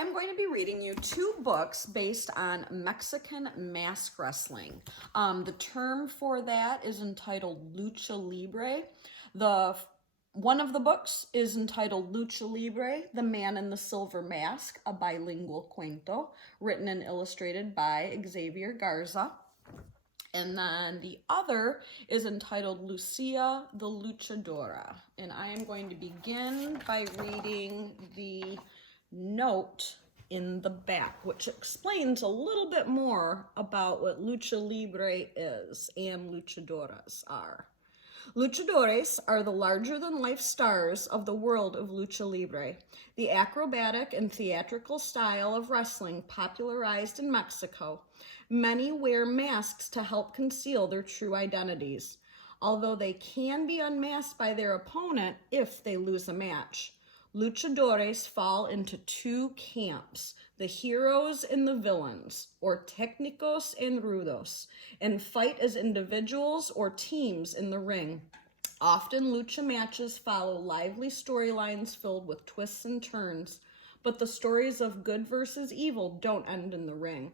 am going to be reading you two books based on Mexican mask wrestling. The term for that is entitled Lucha Libre. One of the books is entitled Lucha Libre, The Man in the Silver Mask, a bilingual cuento, written and illustrated by Xavier Garza. And then the other is entitled Lucia the Luchadora. And I am going to begin by reading the note in the back, which explains a little bit more about what Lucha Libre is and luchadoras are. Luchadores are the larger-than-life stars of the world of lucha libre, the acrobatic and theatrical style of wrestling popularized in Mexico. Many wear masks to help conceal their true identities, although they can be unmasked by their opponent if they lose a match. Luchadores fall into two camps, the heroes and the villains, or técnicos and rudos, and fight as individuals or teams in the ring. Often lucha matches follow lively storylines filled with twists and turns, but the stories of good versus evil don't end in the ring.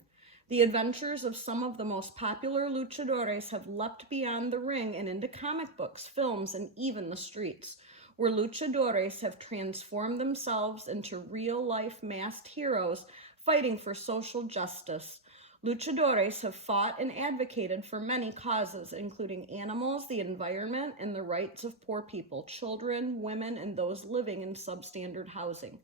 The adventures of some of the most popular luchadores have leapt beyond the ring and into comic books, films, and even the streets, where luchadores have transformed themselves into real-life masked heroes fighting for social justice. Luchadores have fought and advocated for many causes, including animals, the environment, and the rights of poor people, children, women, and those living in substandard housing.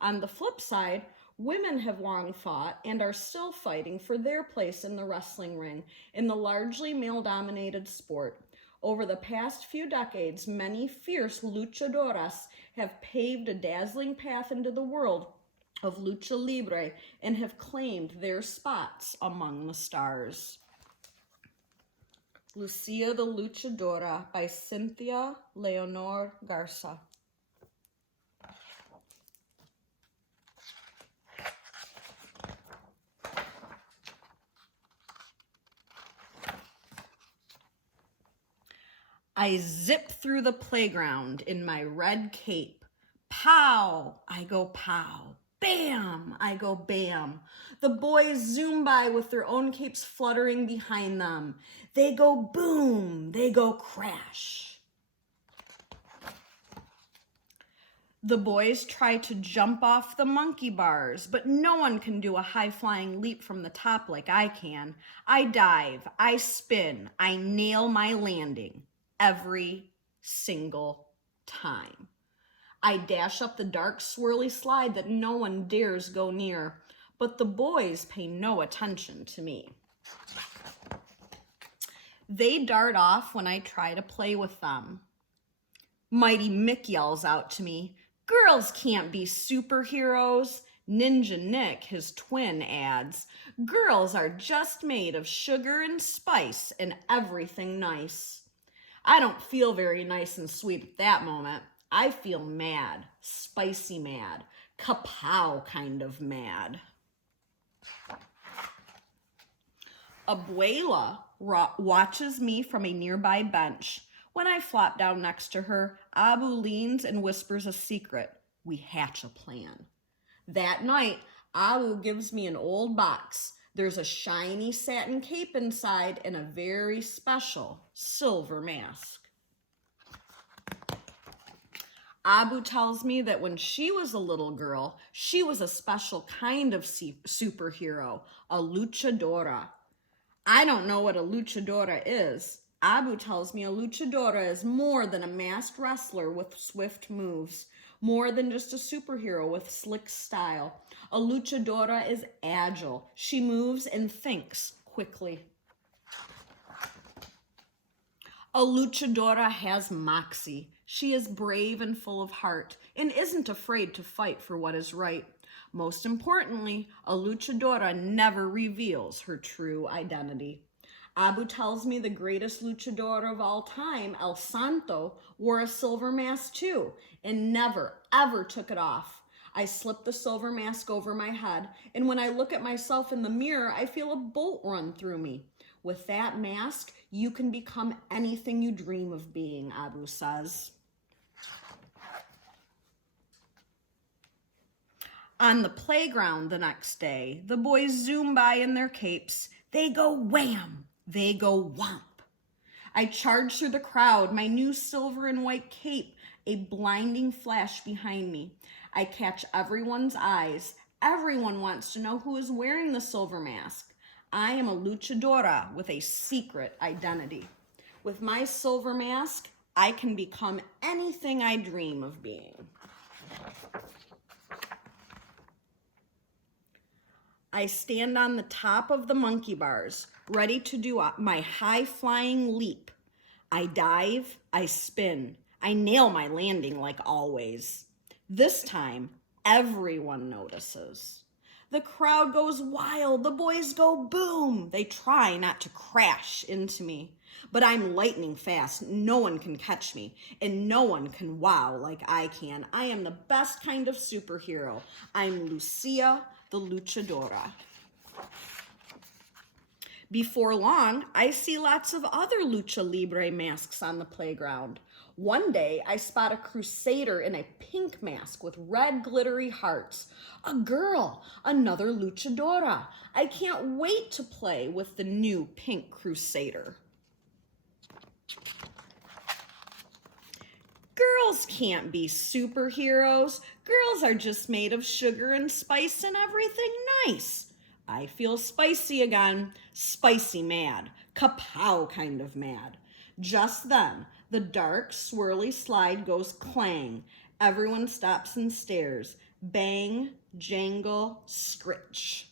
On the flip side, women have long fought and are still fighting for their place in the wrestling ring, in the largely male-dominated sport. Over the past few decades, many fierce luchadoras have paved a dazzling path into the world of lucha libre and have claimed their spots among the stars. Lucia the Luchadora by Cynthia Leonor Garza. I zip through the playground in my red cape. Pow, I go pow. Bam, I go bam. The boys zoom by with their own capes fluttering behind them. They go boom, they go crash. The boys try to jump off the monkey bars, but no one can do a high-flying leap from the top like I can. I dive, I spin, I nail my landing. Every single time. I dash up the dark, swirly slide that no one dares go near, but the boys pay no attention to me. They dart off when I try to play with them. Mighty Mick yells out to me, "Girls can't be superheroes." Ninja Nick, his twin, adds, "Girls are just made of sugar and spice and everything nice." I don't feel very nice and sweet at that moment. I feel mad, spicy mad, kapow kind of mad. Abuela watches me from a nearby bench. When I flop down next to her, Abu leans and whispers a secret. We hatch a plan. That night, Abu gives me an old box. There's a shiny satin cape inside and a very special silver mask. Abu tells me that when she was a little girl, she was a special kind of superhero, a luchadora. I don't know what a luchadora is. Abu tells me a luchadora is more than a masked wrestler with swift moves, more than just a superhero with slick style. A luchadora is agile. She moves and thinks quickly. A luchadora has moxie. She is brave and full of heart and isn't afraid to fight for what is right. Most importantly, a luchadora never reveals her true identity. Abu tells me the greatest luchador of all time, El Santo, wore a silver mask too and never, ever took it off. I slip the silver mask over my head, and when I look at myself in the mirror, I feel a bolt run through me. With that mask, you can become anything you dream of being, Abu says. On the playground the next day, the boys zoom by in their capes. They go wham, they go whomp. I charge through the crowd, my new silver and white cape, a blinding flash behind me. I catch everyone's eyes. Everyone wants to know who is wearing the silver mask. I am a luchadora with a secret identity. With my silver mask, I can become anything I dream of being. I stand on the top of the monkey bars, ready to do my high-flying leap. I dive, I spin, I nail my landing like always. This time, everyone notices. The crowd goes wild, the boys go boom. They try not to crash into me, but I'm lightning fast. No one can catch me, and no one can wow like I can. I am the best kind of superhero. I'm Lucia the Luchadora. Before long, I see lots of other Lucha Libre masks on the playground. One day, I spot a crusader in a pink mask with red glittery hearts. A girl, another luchadora. I can't wait to play with the new pink crusader. Girls can't be superheroes. Girls are just made of sugar and spice and everything nice. I feel spicy again, spicy mad, kapow kind of mad. Just then, the dark, swirly slide goes clang. Everyone stops and stares. Bang, jangle, scritch.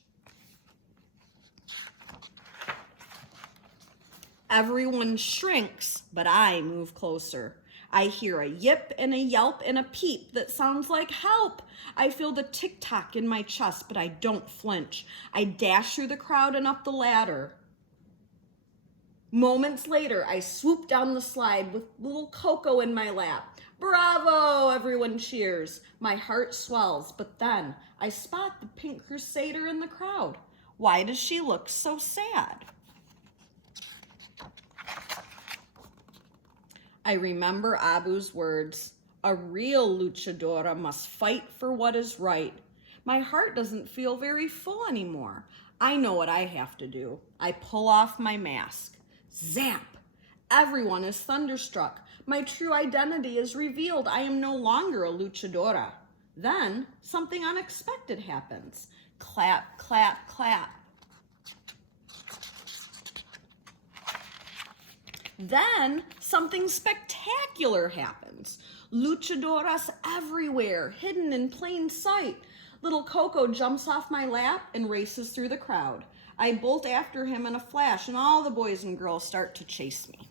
Everyone shrinks, but I move closer. I hear a yip and a yelp and a peep that sounds like help. I feel the tick-tock in my chest, but I don't flinch. I dash through the crowd and up the ladder. Moments later, I swoop down the slide with little Coco in my lap. Bravo, everyone cheers. My heart swells, but then I spot the pink crusader in the crowd. Why does she look so sad? I remember Abu's words, a real luchadora must fight for what is right. My heart doesn't feel very full anymore. I know what I have to do. I pull off my mask. Zap! Everyone is thunderstruck. My true identity is revealed. I am no longer a luchadora. Then something unexpected happens. Clap, clap, clap. Then something spectacular happens. Luchadoras everywhere, hidden in plain sight. Little Coco jumps off my lap and races through the crowd. I bolt after him in a flash, and all the boys and girls start to chase me.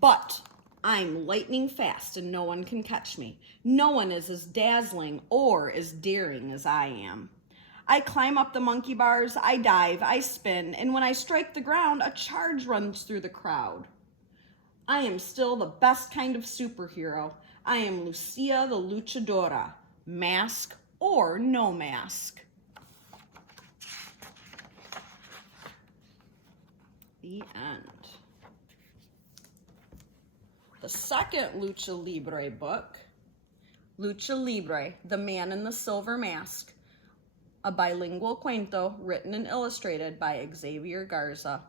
But I'm lightning fast and no one can catch me. No one is as dazzling or as daring as I am. I climb up the monkey bars, I dive, I spin, and when I strike the ground, a charge runs through the crowd. I am still the best kind of superhero. I am Lucia the Luchadora, mask or no mask. The end. The second Lucha Libre book, Lucha Libre, The Man in the Silver Mask, a bilingual cuento written and illustrated by Xavier Garza.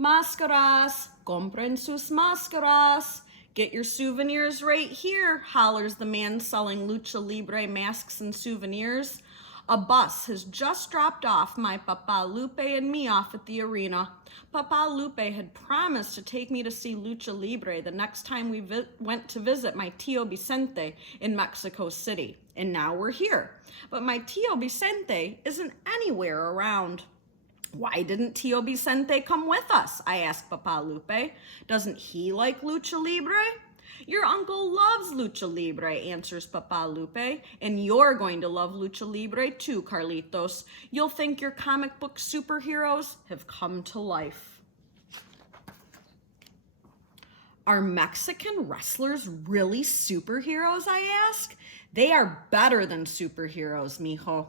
Máscaras, compren sus máscaras. Get your souvenirs right here, hollers the man selling Lucha Libre masks and souvenirs. A bus has just dropped off my Papa Lupe and me off at the arena. Papa Lupe had promised to take me to see Lucha Libre the next time we went to visit my Tio Vicente in Mexico City. And now we're here. But my Tio Vicente isn't anywhere around. Why didn't Tio Vicente come with us? I asked Papa Lupe. Doesn't he like Lucha Libre? Your uncle loves Lucha Libre, answers Papa Lupe, and you're going to love Lucha Libre too, Carlitos. You'll think your comic book superheroes have come to life. Are Mexican wrestlers really superheroes, I ask? They are better than superheroes, mijo.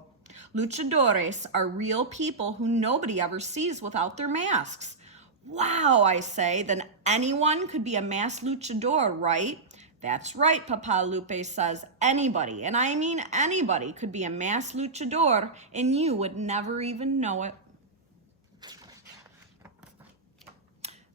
Luchadores are real people who nobody ever sees without their masks. Wow, I say, then anyone could be a masked luchador, right? That's right, Papa Lupe says. Anybody, and I mean anybody, could be a masked luchador, and you would never even know it.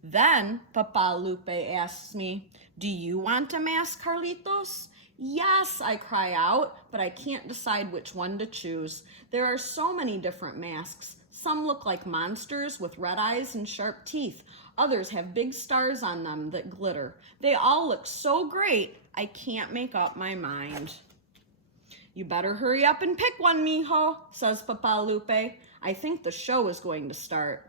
Then Papa Lupe asks me, do you want a mask, Carlitos? Yes, I cry out, but I can't decide which one to choose. There are so many different masks. Some look like monsters with red eyes and sharp teeth. Others have big stars on them that glitter. They all look so great, I can't make up my mind. You better hurry up and pick one, mijo, says Papa Lupe. I think the show is going to start.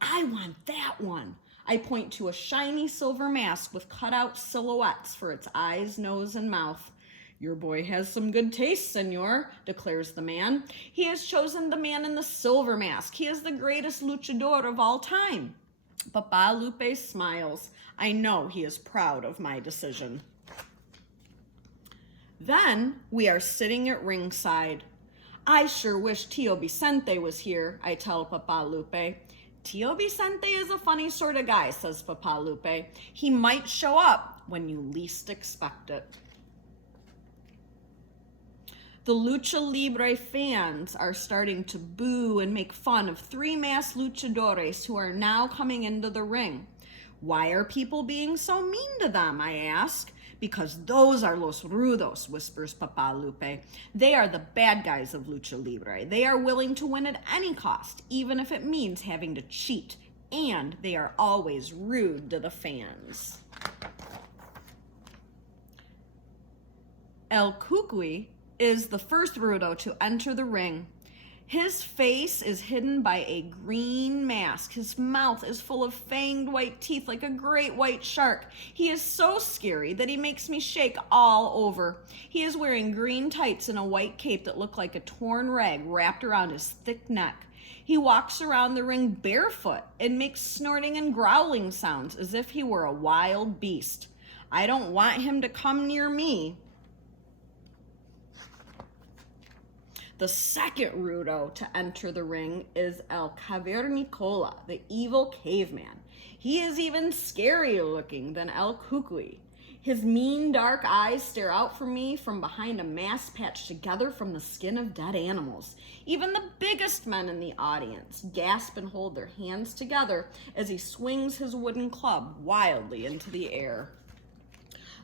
I want that one. I point to a shiny silver mask with cutout silhouettes for its eyes, nose, and mouth. Your boy has some good taste, senor, declares the man. He has chosen the man in the silver mask. He is the greatest luchador of all time. Papa Lupe smiles. I know he is proud of my decision. Then we are sitting at ringside. I sure wish Tio Vicente was here, I tell Papa Lupe. Tio Vicente is a funny sort of guy, says Papa Lupe. He might show up when you least expect it. The Lucha Libre fans are starting to boo and make fun of 3 masked luchadores who are now coming into the ring. Why are people being so mean to them, I ask. Because those are los rudos, whispers Papa Lupe. They are the bad guys of Lucha Libre. They are willing to win at any cost, even if it means having to cheat. And they are always rude to the fans. El Cucuy is the first rudo to enter the ring. His face is hidden by a green mask. His mouth is full of fanged white teeth like a great white shark. He is so scary that he makes me shake all over. He is wearing green tights and a white cape that look like a torn rag wrapped around his thick neck. He walks around the ring barefoot and makes snorting and growling sounds as if he were a wild beast. I don't want him to come near me. The second rudo to enter the ring is El Cavernicola, the evil caveman. He is even scarier looking than El Cucuy. His mean dark eyes stare out for me from behind a mask patched together from the skin of dead animals. Even the biggest men in the audience gasp and hold their hands together as he swings his wooden club wildly into the air.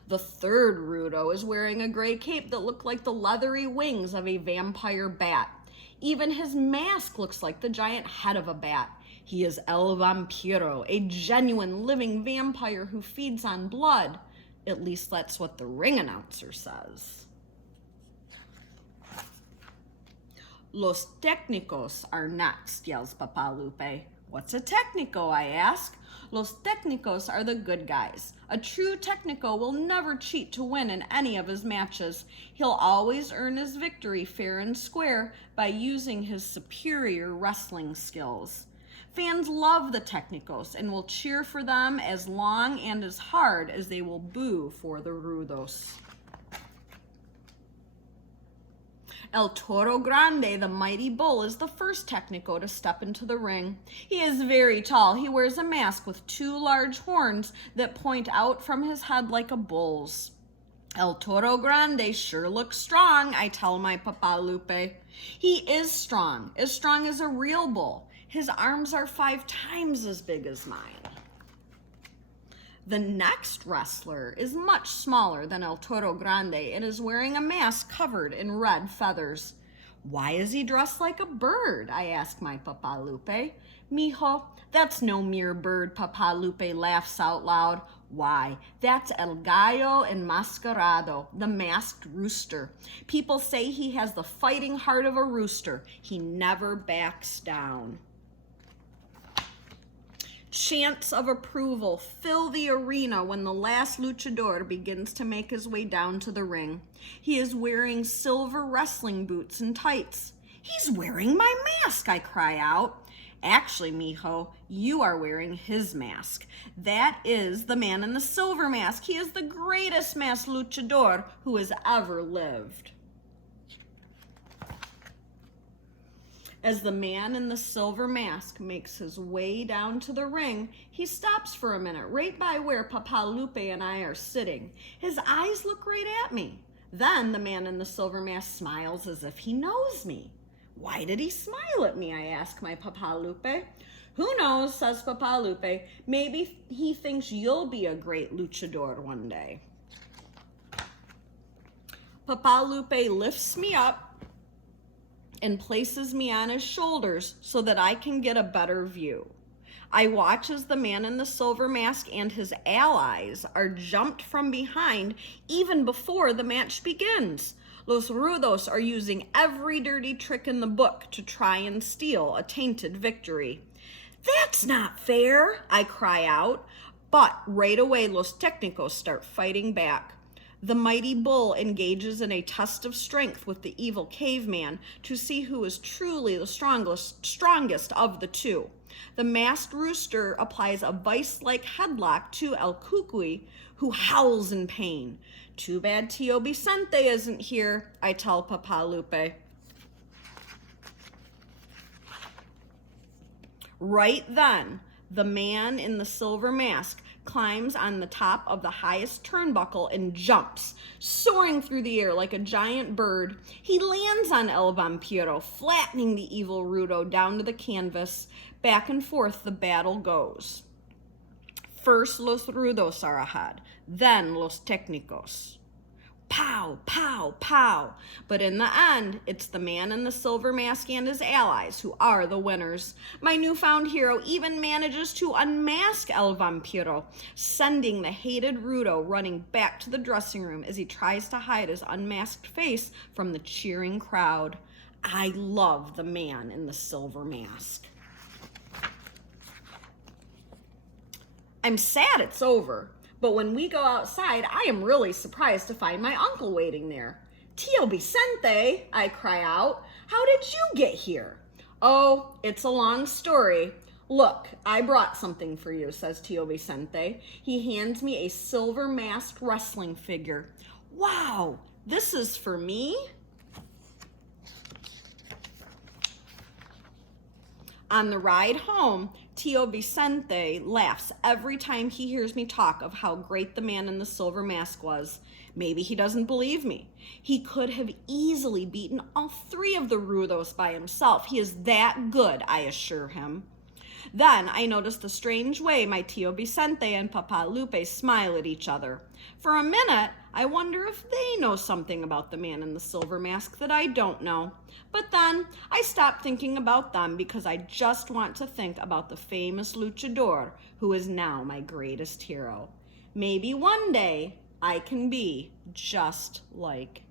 The third rudo is wearing a gray cape that looked like the leathery wings of a vampire bat. Even his mask looks like the giant head of a bat. He is El Vampiro, a genuine living vampire who feeds on blood. At least that's what the ring announcer says. Los técnicos are next, yells Papa Lupe. What's a técnico, I ask. Los técnicos are the good guys. A true técnico will never cheat to win in any of his matches. He'll always earn his victory fair and square by using his superior wrestling skills. Fans love the técnicos and will cheer for them as long and as hard as they will boo for the rudos. El Toro Grande, the mighty bull, is the first técnico to step into the ring. He is very tall. He wears a mask with 2 large horns that point out from his head like a bull's. El Toro Grande sure looks strong, I tell my Papa Lupe. He is strong as a real bull. His arms are 5 times as big as mine. The next wrestler is much smaller than El Toro Grande and is wearing a mask covered in red feathers. Why is he dressed like a bird? I ask my Papa Lupe. Mijo, that's no mere bird, Papa Lupe laughs out loud. Why, that's El Gallo Enmascarado, the masked rooster. People say he has the fighting heart of a rooster. He never backs down. Chants of approval fill the arena when the last luchador begins to make his way down to the ring. He is wearing silver wrestling boots and tights. He's wearing my mask, I cry out. Actually, mijo, you are wearing his mask. That is the man in the silver mask. He is the greatest masked luchador who has ever lived. As the man in the silver mask makes his way down to the ring, he stops for a minute right by where Papa Lupe and I are sitting. His eyes look right at me. Then the man in the silver mask smiles as if he knows me. Why did he smile at me? I ask my Papa Lupe. Who knows, says Papa Lupe. Maybe he thinks you'll be a great luchador one day. Papa Lupe lifts me up and places me on his shoulders so that I can get a better view. I watch as the man in the silver mask and his allies are jumped from behind even before the match begins. Los Rudos are using every dirty trick in the book to try and steal a tainted victory. That's not fair, I cry out, but right away Los Técnicos start fighting back. The mighty bull engages in a test of strength with the evil caveman to see who is truly the strongest of the two. The masked rooster applies a vice-like headlock to El Cucuy, who howls in pain. Too bad Tio Vicente isn't here, I tell Papa Lupe. Right then, the man in the silver mask climbs on the top of the highest turnbuckle and jumps, soaring through the air like a giant bird. He lands on El Vampiro, flattening the evil Rudo down to the canvas. Back and forth the battle goes. First Los Rudos are ahead, then Los Técnicos. Pow, pow, pow. But in the end, it's the man in the silver mask and his allies who are the winners. My newfound hero even manages to unmask El Vampiro, sending the hated Rudo running back to the dressing room as he tries to hide his unmasked face from the cheering crowd. I love the man in the silver mask. I'm sad it's over. But when we go outside, I am really surprised to find my uncle waiting there. Tio Vicente, I cry out. How did you get here? Oh, it's a long story. Look, I brought something for you, says Tio Vicente. He hands me a silver masked wrestling figure. Wow, this is for me? On the ride home, Tio Vicente laughs every time he hears me talk of how great the man in the silver mask was. Maybe he doesn't believe me. He could have easily beaten all three of the Rudos by himself. He is that good, I assure him. Then I notice the strange way my Tio Vicente and Papa Lupe smile at each other. For a minute, I wonder if they know something about the man in the silver mask that I don't know. But then I stop thinking about them because I just want to think about the famous luchador who is now my greatest hero. Maybe one day I can be just like